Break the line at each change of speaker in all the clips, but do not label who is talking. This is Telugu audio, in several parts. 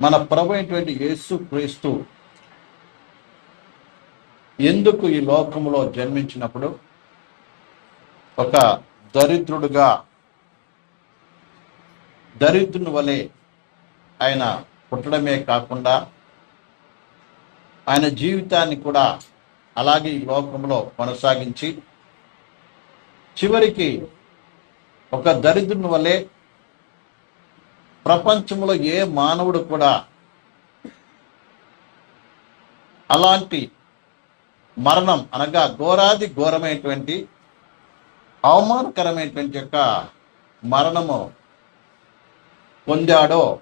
మన ప్రభు అయినటువంటి యేసు క్రీస్తు ఎందుకు ఈ లోకంలో జన్మించినప్పుడు ఒక దరిద్రుడుగా దరిద్రుని వలె ఆయన పుట్టడమే కాకుండా ఆయన జీవితాన్ని కూడా అలాగే ఈ లోకంలో కొనసాగించి చివరికి ఒక దరిద్రుని వలె ప్రపంచంలో ఏ మానవుడు కూడా అలాంటి మరణం అనగా ఘోరాది ఘోరమైనటువంటి అవమానకరమైనటువంటి యొక్క మరణము పొందాడో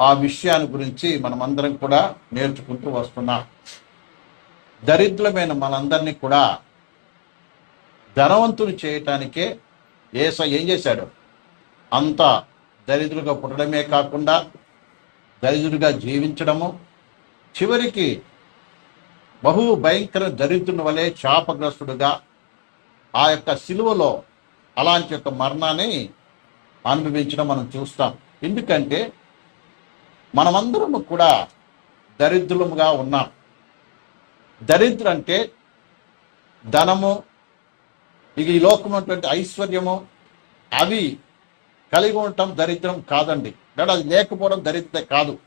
ఆ విషయాన్ని గురించి మనమందరం కూడా నేర్చుకుంటూ వస్తున్నాం. దరిద్రమైన మనందరినీ కూడా ధనవంతుని చేయటానికే ఏస ఏం చేశాడు? అంత దరిద్రులుగా పుట్టడమే కాకుండా దరిద్రుడిగా జీవించడము చివరికి బహు భయంకర దరిద్రుని వలె శాపగ్రస్తుడుగా ఆ యొక్క సిలువలో అలాంటి యొక్క మరణాన్ని అనుభవించడం మనం చూస్తాం. ఎందుకంటే మనమందరము కూడా దరిద్రులముగా ఉన్నాం. దరిద్రు అంటే ధనము ఇక ఈ లోకం ఐశ్వర్యము అవి కలిగి ఉండటం దరిద్రం కాదండి. లేదా అది లేకపోవడం దరిద్రం కాదు.